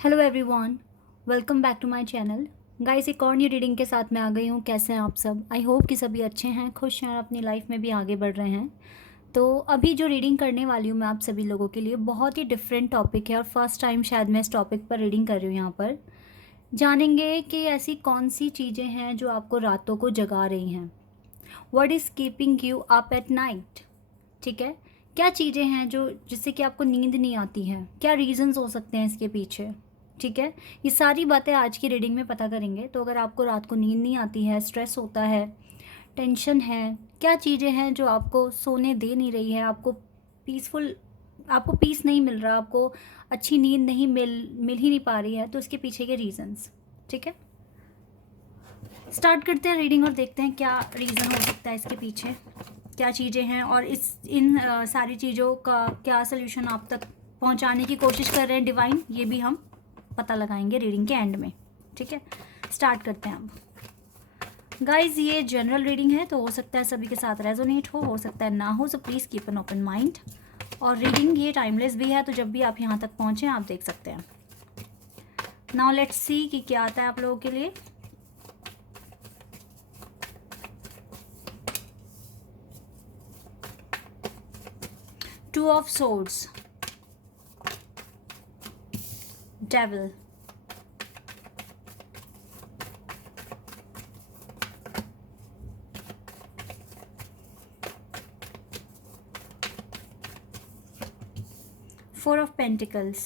Hello everyone, welcome back to my channel. Guys, एक और new reading के साथ मैं आ गई हूँ। कैसे हैं आप सब? आई होप कि सभी अच्छे हैं, खुश हैं और अपनी लाइफ में भी आगे बढ़ रहे हैं। तो अभी जो रीडिंग करने वाली हूँ मैं आप सभी लोगों के लिए, बहुत ही डिफरेंट टॉपिक है और फर्स्ट टाइम शायद मैं इस टॉपिक पर रीडिंग कर रही हूँ। यहाँ पर जानेंगे कि ऐसी कौन सी चीज़ें हैं जो आपको रातों को जगा रही हैं। What is keeping you up at night? ठीक है, क्या चीज़ें हैं जो जिससे कि आपको नींद नहीं आती है, क्या रीजंस हो सकते हैं इसके पीछे। ठीक है, ये सारी बातें आज की रीडिंग में पता करेंगे। तो अगर आपको रात को नींद नहीं आती है, स्ट्रेस होता है, टेंशन है, क्या चीज़ें हैं जो आपको सोने दे नहीं रही है, पीसफुल आपको पीस नहीं मिल रहा, आपको अच्छी नींद नहीं मिल ही नहीं पा रही है, तो इसके पीछे के रीजंस। ठीक है, स्टार्ट करते हैं रीडिंग और देखते हैं क्या रीज़न हो सकता है इसके पीछे, क्या चीज़ें हैं और इन सारी चीज़ों का क्या सोल्यूशन आप तक पहुंचाने की कोशिश कर रहे हैं डिवाइन, ये भी हम पता लगाएंगे रीडिंग के एंड में। ठीक है, स्टार्ट करते हैं अब। गाइज, ये जनरल रीडिंग है, तो हो सकता है सभी के साथ रेजोनेट हो सकता है ना हो, so please keep an open mind. और रीडिंग ये टाइमलेस भी है, तो जब भी आप यहाँ तक पहुँचें आप देख सकते हैं। नाउ लेट्स सी कि क्या आता है आप लोगों के लिए। Two of swords, devil, 4 of Pentacles,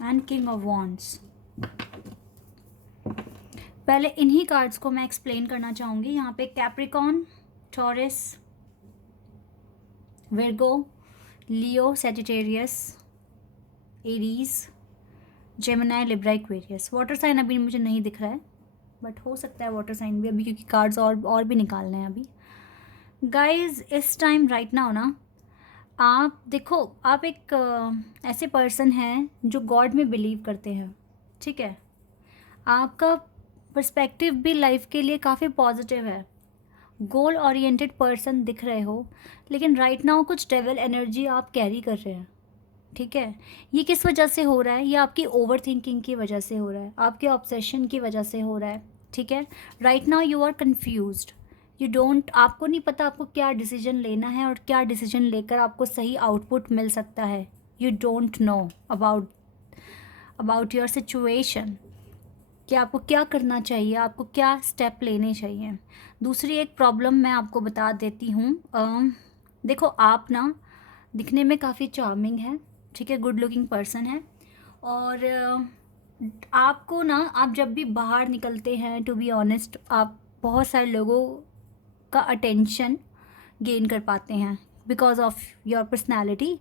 and King of Wands। पहले इन्हीं कार्ड्स को मैं एक्सप्लेन करना चाहूँगी। यहाँ पे Capricorn, Taurus, Virgo, Leo, Sagittarius, Aries, Gemini, Libra, Aquarius. Water sign अभी मुझे नहीं दिख रहा है, बट हो सकता है वाटर साइन भी अभी, क्योंकि कार्ड्स और भी निकालने हैं अभी। गाइज, इस टाइम राइट नाउ ना, आप देखो, आप एक ऐसे पर्सन हैं जो गॉड में बिलीव करते हैं। ठीक है, आपका पर्सपेक्टिव भी लाइफ के लिए काफ़ी पॉजिटिव है, गोल ओरिएंटेड पर्सन दिख रहे हो, लेकिन राइट नाउ कुछ डेविल एनर्जी आप कैरी कर रहे हैं। ठीक है, ये किस वजह से हो रहा है? ये आपकी ओवर थिंकिंग की वजह से हो रहा है, आपके ऑब्सेशन की वजह से हो रहा है। ठीक है, right now you are confused, you don't, आपको नहीं पता आपको क्या डिसीजन लेना है और क्या डिसीजन लेकर आपको सही आउटपुट मिल सकता है। You don't know about your situation, कि आपको क्या करना चाहिए, आपको क्या स्टेप लेने चाहिए। दूसरी एक प्रॉब्लम मैं आपको बता देती हूँ। देखो, आप ना दिखने में काफ़ी चार्मिंग है, ठीक है, गुड लुकिंग पर्सन है, और आपको ना, आप जब भी बाहर निकलते हैं, टू बी ऑनेस्ट, आप बहुत सारे लोगों का अटेंशन गेन कर पाते हैं बिकॉज ऑफ योर पर्सनैलिटी।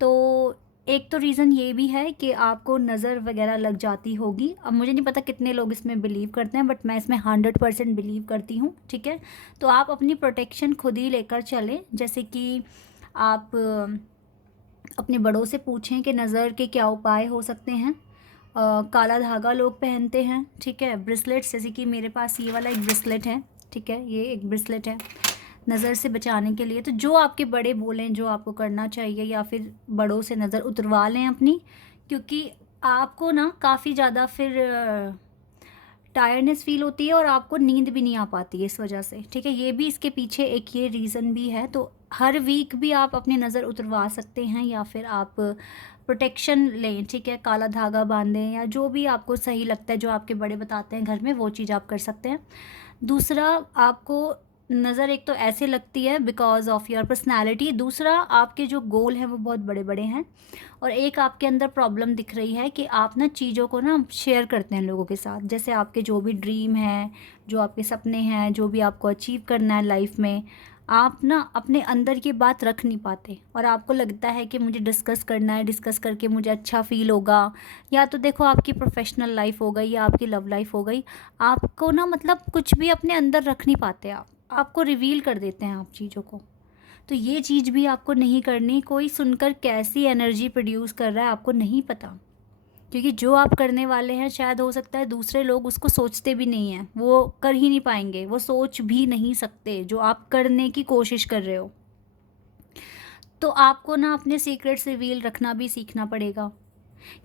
तो एक तो रीज़न ये भी है कि आपको नज़र वगैरह लग जाती होगी। अब मुझे नहीं पता कितने लोग इसमें बिलीव करते हैं, बट मैं इसमें 100% बिलीव करती हूँ। ठीक है, तो आप अपनी प्रोटेक्शन खुद ही लेकर चलें, जैसे कि आप अपने बड़ों से पूछें कि नज़र के क्या उपाय हो सकते हैं। काला धागा लोग पहनते हैं, ठीक है, ब्रेसलेट्स, जैसे कि मेरे पास ये वाला एक ब्रेसलेट है। ठीक है, ये एक ब्रेसलेट है नज़र से बचाने के लिए। तो जो आपके बड़े बोलें, जो आपको करना चाहिए, या फिर बड़ों से नज़र उतरवा लें अपनी, क्योंकि आपको ना काफ़ी ज़्यादा फिर टायर्डनेस फील होती है और आपको नींद भी नहीं आ पाती है इस वजह से। ठीक है, ये भी इसके पीछे एक ये रीज़न भी है। तो हर वीक भी आप अपनी नज़र उतरवा सकते हैं, या फिर आप प्रोटेक्शन लें। ठीक है, काला धागा बांधें, या जो भी आपको सही लगता है, जो आपके बड़े बताते हैं घर में, वो चीज़ आप कर सकते हैं। दूसरा, आपको नज़र एक तो ऐसे लगती है बिकॉज ऑफ योर पर्सनैलिटी, दूसरा आपके जो गोल हैं वो बहुत बड़े बड़े हैं, और एक आपके अंदर प्रॉब्लम दिख रही है कि आप ना चीज़ों को ना शेयर करते हैं लोगों के साथ। जैसे आपके जो भी ड्रीम हैं, जो आपके सपने हैं, जो भी आपको अचीव करना है लाइफ में, आप ना अपने अंदर की बात रख नहीं पाते, और आपको लगता है कि मुझे डिस्कस करना है, डिस्कस करके मुझे अच्छा फील होगा। या तो देखो, आपकी प्रोफेशनल लाइफ हो गई या आपकी लव लाइफ हो गई, आपको ना मतलब कुछ भी अपने अंदर रख नहीं पाते, आपको रिवील कर देते हैं आप चीज़ों को। तो ये चीज़ भी आपको नहीं करनी। कोई सुनकर कैसी एनर्जी प्रोड्यूस कर रहा है आपको नहीं पता। क्योंकि जो आप करने वाले हैं शायद हो सकता है दूसरे लोग उसको सोचते भी नहीं हैं, वो कर ही नहीं पाएंगे, वो सोच भी नहीं सकते जो आप करने की कोशिश कर रहे हो। तो आपको ना अपने सीक्रेट्स रिवील रखना भी सीखना पड़ेगा,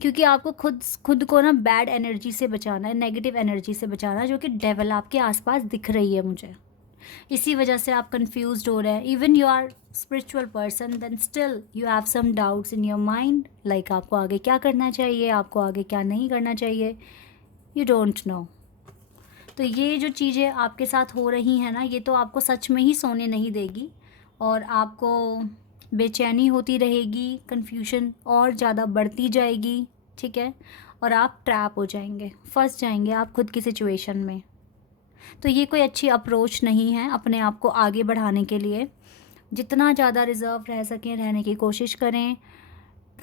क्योंकि आपको खुद खुद को ना बैड एनर्जी से बचाना है, नेगेटिव एनर्जी से बचाना है, जो कि डेवल आपके आसपास दिख रही है मुझे। इसी वजह से आप कंफ्यूज्ड हो रहे हैं। Even you are spiritual person, then still you have some doubts in your mind, like आपको आगे क्या करना चाहिए, आपको आगे क्या नहीं करना चाहिए, यू डोंट नो। तो ये जो चीज़ें आपके साथ हो रही हैं ना, ये तो आपको सच में ही सोने नहीं देगी, और आपको बेचैनी होती रहेगी, कन्फ्यूजन और ज़्यादा बढ़ती जाएगी, ठीक है, और आप ट्रैप हो जाएंगे, फंस जाएंगे आप खुद की सिचुएशन में। तो ये कोई अच्छी अप्रोच नहीं है अपने आप को आगे बढ़ाने के लिए। जितना ज़्यादा रिज़र्व रह सकें रहने की कोशिश करें,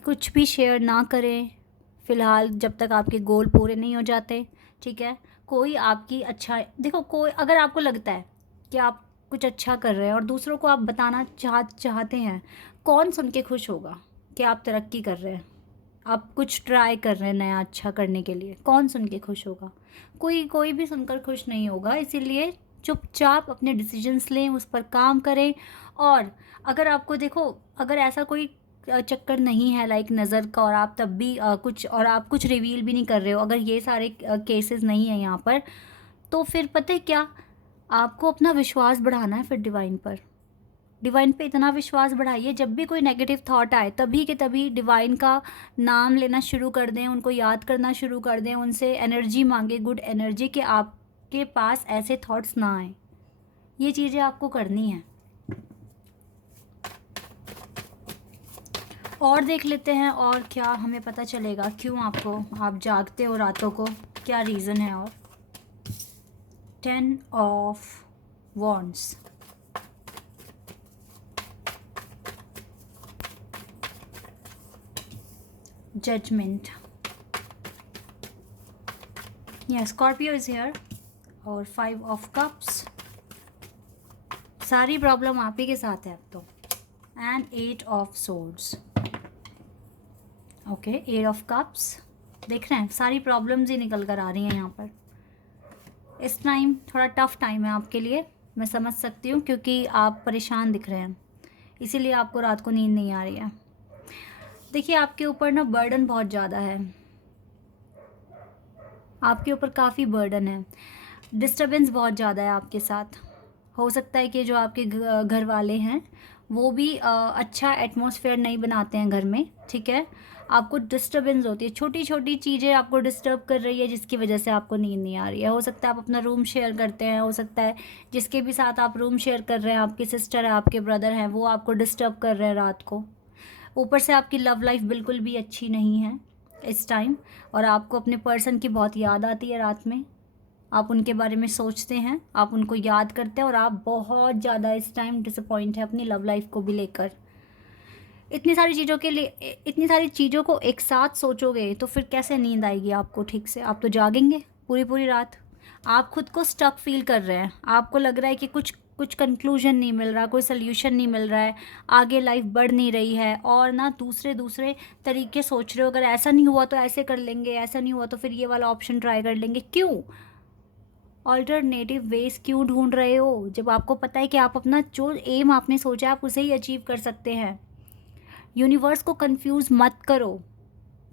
कुछ भी शेयर ना करें फ़िलहाल, जब तक आपके गोल पूरे नहीं हो जाते, ठीक है। कोई आपकी अच्छा देखो, कोई अगर आपको लगता है कि आप कुछ अच्छा कर रहे हैं और दूसरों को आप बताना चाहते हैं, कौन सुन के खुश होगा कि आप तरक्की कर रहे हैं, आप कुछ ट्राई कर रहे हैं नया अच्छा करने के लिए, कौन सुन के खुश होगा? कोई भी सुनकर खुश नहीं होगा। इसीलिए चुपचाप अपने डिसीजंस लें, उस पर काम करें। और अगर आपको देखो, अगर ऐसा कोई चक्कर नहीं है लाइक नज़र का, और आप तब भी आप कुछ रिवील भी नहीं कर रहे हो, अगर ये सारे केसेस नहीं है यहाँ पर, तो फिर पता है क्या, आपको अपना विश्वास बढ़ाना है फिर डिवाइन पर। डिवाइन पे इतना विश्वास बढ़ाइए, जब भी कोई नेगेटिव थॉट आए तभी के तभी डिवाइन का नाम लेना शुरू कर दें, उनको याद करना शुरू कर दें, उनसे एनर्जी मांगे, गुड एनर्जी, कि आपके पास ऐसे थॉट्स ना आए। ये चीज़ें आपको करनी है। और देख लेते हैं और क्या हमें पता चलेगा, क्यों आप जागते हो रातों को, क्या रीज़न है। और 10 ऑफ वॉन्ड्स, जजमेंट, या स्कॉर्पियो इज हियर, और 5 ऑफ कप्स, सारी प्रॉब्लम आप ही के साथ है अब तो, and 8 of swords. Okay, 8 of cups, देख रहे हैं सारी प्रॉब्लम्स ही निकल कर आ रही हैं यहाँ पर। इस टाइम थोड़ा टफ टाइम है आपके लिए, मैं समझ सकती हूँ, क्योंकि आप परेशान दिख रहे हैं, इसीलिए आपको रात को नींद नहीं आ रही है। देखिए, आपके ऊपर ना बर्डन बहुत ज़्यादा है, आपके ऊपर काफ़ी बर्डन है, डिस्टर्बेंस बहुत ज़्यादा है आपके साथ। हो सकता है कि जो आपके घर वाले हैं वो भी अच्छा एटमॉस्फेयर नहीं बनाते हैं घर में, ठीक है। आपको डिस्टर्बेंस होती है, छोटी छोटी चीज़ें आपको डिस्टर्ब कर रही है, जिसकी वजह से आपको नींद नहीं आ रही है। हो सकता है आप अपना रूम शेयर करते हैं, हो सकता है जिसके भी साथ आप रूम शेयर कर रहे हैं, आपकी सिस्टर है, आपके ब्रदर हैं, वो आपको डिस्टर्ब कर रहे हैं रात को। ऊपर से आपकी लव लाइफ बिल्कुल भी अच्छी नहीं है इस टाइम, और आपको अपने पर्सन की बहुत याद आती है रात में, आप उनके बारे में सोचते हैं, आप उनको याद करते हैं, और आप बहुत ज़्यादा इस टाइम डिसअपॉइंट है अपनी लव लाइफ को भी लेकर। इतनी सारी चीज़ों को एक साथ सोचोगे तो फिर कैसे नींद आएगी आपको ठीक से? आप तो जागेंगे पूरी पूरी रात। आप खुद को स्टक फील कर रहे हैं, आपको लग रहा है कि कुछ कंक्लूजन नहीं मिल रहा, कोई सल्यूशन नहीं मिल रहा है, आगे लाइफ बढ़ नहीं रही है, और ना दूसरे तरीके सोच रहे हो, अगर ऐसा नहीं हुआ तो ऐसे कर लेंगे, ऐसा नहीं हुआ तो फिर ये वाला ऑप्शन ट्राई कर लेंगे। क्यों ऑल्टरनेटिव वेज क्यों ढूंढ रहे हो, जब आपको पता है कि आप अपना जो एम आपने सोचा आप उसे ही अचीव कर सकते हैं? यूनिवर्स को कंफ्यूज मत करो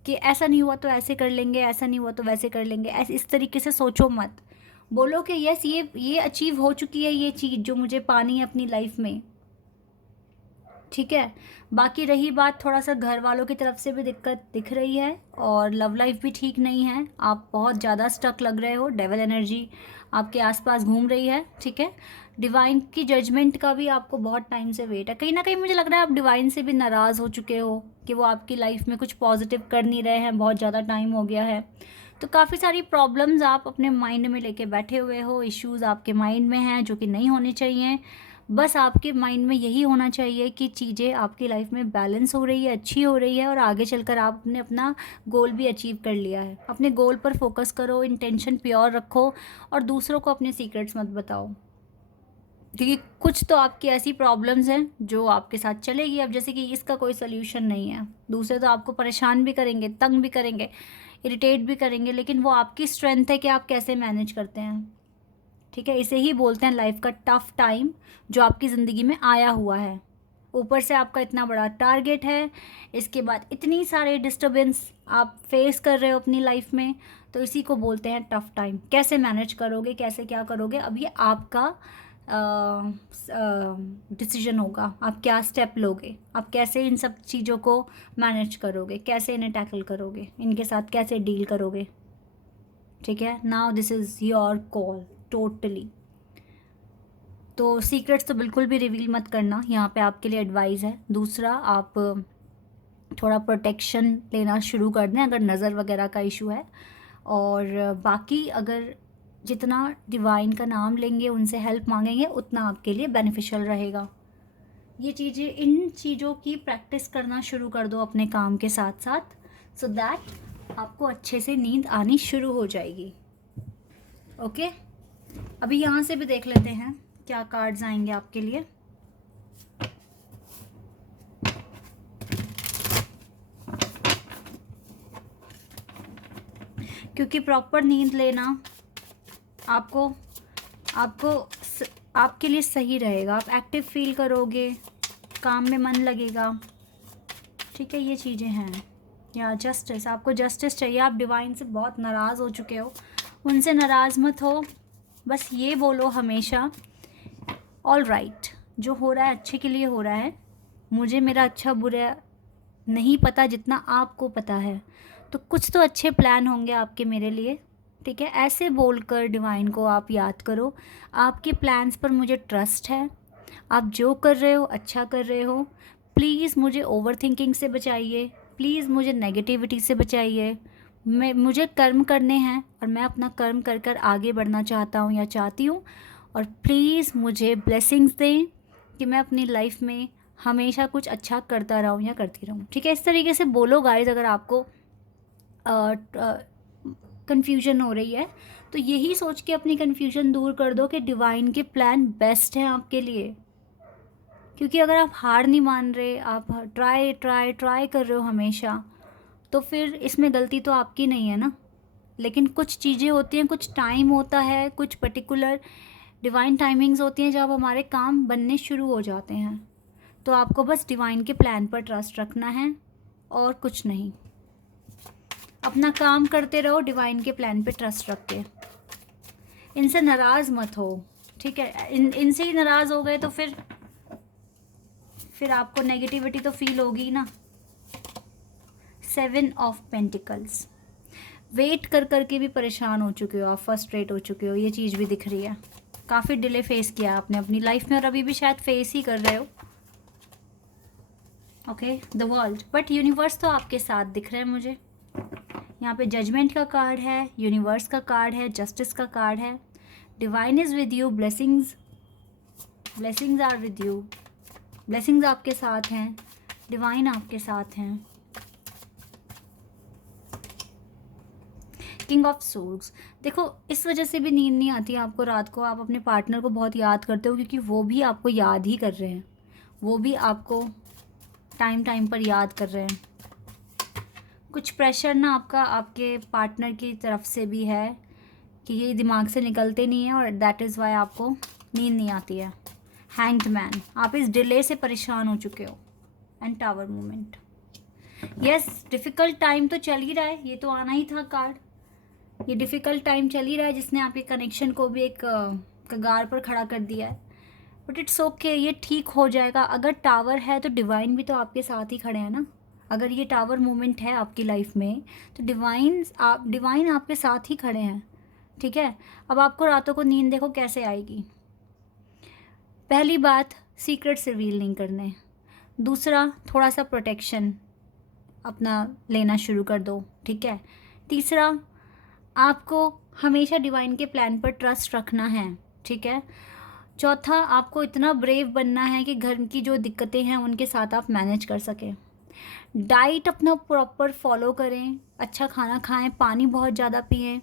कि ऐसा नहीं हुआ तो ऐसे कर लेंगे, ऐसा नहीं हुआ तो वैसे कर लेंगे, ऐसे इस तरीके से सोचो मत। बोलो कि यस, ये अचीव हो चुकी है ये चीज़ जो मुझे पानी है अपनी लाइफ में, ठीक है। बाकी रही बात, थोड़ा सा घर वालों की तरफ से भी दिक्कत दिख रही है, और लव लाइफ भी ठीक नहीं है, आप बहुत ज़्यादा स्टक लग रहे हो, डेविल एनर्जी आपके आसपास घूम रही है, ठीक है। डिवाइन की जजमेंट का भी आपको बहुत टाइम से वेट है, कहीं ना कहीं मुझे लग रहा है आप डिवाइन से भी नाराज़ हो चुके हो कि वो आपकी लाइफ में कुछ पॉजिटिव कर नहीं रहे हैं, बहुत ज़्यादा टाइम हो गया है। तो काफ़ी सारी प्रॉब्लम्स आप अपने माइंड में लेके बैठे हुए हो, इश्यूज़ आपके माइंड में हैं जो कि नहीं होने चाहिए। बस आपके माइंड में यही होना चाहिए कि चीज़ें आपकी लाइफ में बैलेंस हो रही है, अच्छी हो रही है, और आगे चलकर आपने अपना गोल भी अचीव कर लिया है। अपने गोल पर फोकस करो, इंटेंशन प्योर रखो, और दूसरों को अपने सीक्रेट्स मत बताओ, क्योंकि कुछ तो आपकी ऐसी प्रॉब्लम्स हैं जो आपके साथ चलेगी अब, जैसे कि इसका कोई सल्यूशन नहीं है, दूसरे तो आपको परेशान भी करेंगे, तंग भी करेंगे, इरिटेट भी करेंगे, लेकिन वो आपकी स्ट्रेंथ है कि आप कैसे मैनेज करते हैं। ठीक है, इसे ही बोलते हैं लाइफ का टफ टाइम जो आपकी ज़िंदगी में आया हुआ है। ऊपर से आपका इतना बड़ा टारगेट है, इसके बाद इतनी सारे डिस्टर्बेंस आप फेस कर रहे हो अपनी लाइफ में, तो इसी को बोलते हैं टफ टाइम। कैसे मैनेज करोगे, कैसे क्या करोगे, अब ये आपका डिसीजन होगा। आप क्या स्टेप लोगे, आप कैसे इन सब चीज़ों को मैनेज करोगे, कैसे इन्हें टैकल करोगे, इनके साथ कैसे डील करोगे। ठीक है, now this is your call totally. तो सीक्रेट्स तो बिल्कुल भी रिवील मत करना, यहाँ पे आपके लिए एडवाइस है। दूसरा, आप थोड़ा प्रोटेक्शन लेना शुरू कर दें अगर नज़र वगैरह का इशू है, और बाकी अगर जितना डिवाइन का नाम लेंगे, उनसे हेल्प मांगेंगे, उतना आपके लिए बेनिफिशियल रहेगा। ये चीज़ें, इन चीज़ों की प्रैक्टिस करना शुरू कर दो अपने काम के साथ साथ, सो दैट आपको अच्छे से नींद आनी शुरू हो जाएगी। ओके, अभी यहाँ से भी देख लेते हैं क्या कार्ड्स आएंगे आपके लिए। क्योंकि प्रॉपर नींद लेना आपको आपके लिए सही रहेगा। आप एक्टिव फील करोगे, काम में मन लगेगा। ठीक है, ये चीज़ें हैं। या जस्टिस, आपको जस्टिस चाहिए। आप डिवाइन से बहुत नाराज़ हो चुके हो, उनसे नाराज़ मत हो। बस ये बोलो हमेशा, ऑल राइट, जो हो रहा है अच्छे के लिए हो रहा है। मुझे मेरा अच्छा बुरा नहीं पता जितना आपको पता है, तो कुछ तो अच्छे प्लान होंगे आपके मेरे लिए। ठीक है, ऐसे बोलकर डिवाइन को आप याद करो, आपके प्लान्स पर मुझे ट्रस्ट है, आप जो कर रहे हो अच्छा कर रहे हो। प्लीज़ मुझे ओवर थिंकिंग से बचाइए, प्लीज़ मुझे नेगेटिविटी से बचाइए। मुझे कर्म करने हैं और मैं अपना कर्म कर कर आगे बढ़ना चाहता हूँ या चाहती हूँ। और प्लीज़ मुझे ब्लेसिंग्स दें कि मैं अपनी लाइफ में हमेशा कुछ अच्छा करता रहूँ या करती रहूँ। ठीक है, इस तरीके से बोलो गाइस। अगर आपको कन्फ्यूजन हो रही है, तो यही सोच के अपनी कन्फ्यूजन दूर कर दो कि डिवाइन के प्लान बेस्ट हैं आपके लिए। क्योंकि अगर आप हार नहीं मान रहे, आप ट्राई ट्राई ट्राई कर रहे हो हमेशा, तो फिर इसमें गलती तो आपकी नहीं है ना। लेकिन कुछ चीज़ें होती हैं, कुछ टाइम होता है, कुछ पर्टिकुलर डिवाइन टाइमिंग्स होती हैं जब हमारे काम बनने शुरू हो जाते हैं। तो आपको बस डिवाइन के प्लान पर ट्रस्ट रखना है और कुछ नहीं। अपना काम करते रहो डिवाइन के प्लान पे ट्रस्ट रख के। इनसे नाराज़ मत हो। ठीक है, इनसे ही नाराज़ हो गए तो फिर आपको नेगेटिविटी तो फील होगी ना। 7 ऑफ पेंटिकल्स, वेट कर कर के भी परेशान हो चुके हो आप, फ्रस्ट्रेट हो चुके हो, ये चीज़ भी दिख रही है। काफ़ी डिले फेस किया आपने अपनी लाइफ में और अभी भी शायद फेस ही कर रहे हो। Okay, the world, but universe तो आपके साथ दिख रहा है मुझे। यहाँ पे जजमेंट का कार्ड है, यूनिवर्स का कार्ड है, जस्टिस का कार्ड है। Divine is with you, blessings are with you, blessings आपके साथ हैं, डिवाइन आपके साथ हैं। किंग ऑफ सोर्ड्स, देखो इस वजह से भी नींद नहीं आती आपको रात को। आप अपने पार्टनर को बहुत याद करते हो, क्योंकि वो भी आपको याद ही कर रहे हैं, वो भी आपको टाइम टाइम पर याद कर रहे हैं। कुछ प्रेशर ना आपके पार्टनर की तरफ से भी है कि ये दिमाग से निकलते नहीं है, और दैट इज़ वाई आपको नींद नहीं आती है। हैंग्ड मैन, आप इस डिले से परेशान हो चुके हो। And tower movement, yes, difficult time तो चल ही रहा है, ये तो आना ही था कार्ड। ये डिफ़िकल्ट टाइम चल ही रहा है जिसने आपके कनेक्शन को भी एक कगार पर खड़ा कर दिया है, बट इट्स ओके, ये ठीक हो जाएगा। अगर टावर है तो डिवाइन भी तो आपके साथ ही खड़े हैं ना। अगर ये टावर मूवमेंट है आपकी लाइफ में, तो डिवाइन आपके साथ ही खड़े हैं। ठीक है, अब आपको रातों को नींद देखो कैसे आएगी। पहली बात, सीक्रेट्स रिवील नहीं करने। दूसरा, थोड़ा सा प्रोटेक्शन अपना लेना शुरू कर दो। ठीक है, तीसरा, आपको हमेशा डिवाइन के प्लान पर ट्रस्ट रखना है। ठीक है, चौथा, आपको इतना ब्रेव बनना है कि घर की जो दिक्कतें हैं उनके साथ आप मैनेज कर सकें। डाइट अपना प्रॉपर फॉलो करें, अच्छा खाना खाएं, पानी बहुत ज़्यादा पिएं,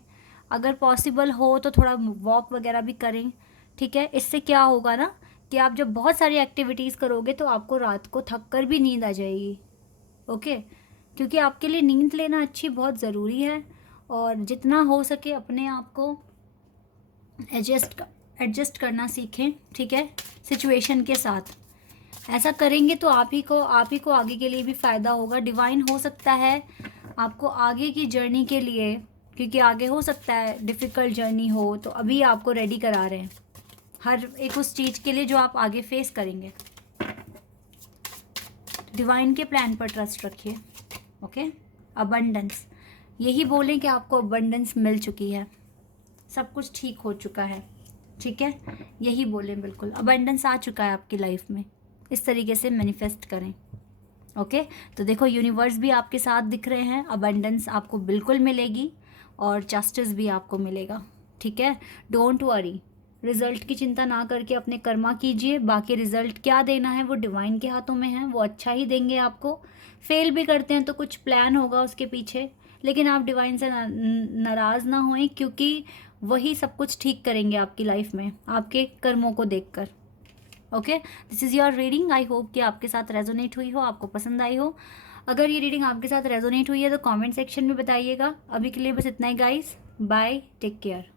अगर पॉसिबल हो तो थोड़ा वॉक वगैरह भी करें। ठीक है, इससे क्या होगा ना कि आप जब बहुत सारी एक्टिविटीज़ करोगे तो आपको रात को थक कर भी नींद आ जाएगी। ओके, क्योंकि आपके लिए नींद लेना अच्छी बहुत ज़रूरी है। और जितना हो सके अपने आप को एडजस्ट करना सीखें, ठीक है, सिचुएशन के साथ। ऐसा करेंगे तो आप ही को आगे के लिए भी फ़ायदा होगा। डिवाइन हो सकता है आपको आगे की जर्नी के लिए, क्योंकि आगे हो सकता है डिफ़िकल्ट जर्नी हो, तो अभी आपको रेडी करा रहे हैं हर एक उस चीज़ के लिए जो आप आगे फेस करेंगे। डिवाइन के प्लान पर ट्रस्ट रखिए। ओके, अबंडेंस, यही बोलें कि आपको अबंडेंस मिल चुकी है, सब कुछ ठीक हो चुका है, ठीक है, यही बोलें, बिल्कुल अबंडेंस आ चुका है आपकी लाइफ में। इस तरीके से मैनिफेस्ट करें। ओके, तो देखो यूनिवर्स भी आपके साथ दिख रहे हैं, अबंडेंस आपको बिल्कुल मिलेगी और जस्टिस भी आपको मिलेगा, ठीक है। डोंट वरी, रिजल्ट की चिंता ना करके अपने कर्मा कीजिए। बाकी रिजल्ट क्या देना है वो डिवाइन के हाथों में है, वो अच्छा ही देंगे आपको। फेल भी करते हैं तो कुछ प्लान होगा उसके पीछे, लेकिन आप डिवाइन से नाराज़ ना होएं, क्योंकि वही सब कुछ ठीक करेंगे आपकी लाइफ में आपके कर्मों को देखकर। Okay, this is your reading. I hope कि आपके साथ रेजोनेट हुई हो, आपको पसंद आई हो। अगर ये रीडिंग आपके साथ रेजोनेट हुई है तो कमेंट सेक्शन में बताइएगा। अभी के लिए बस इतना ही गाइस, बाय, टेक केयर।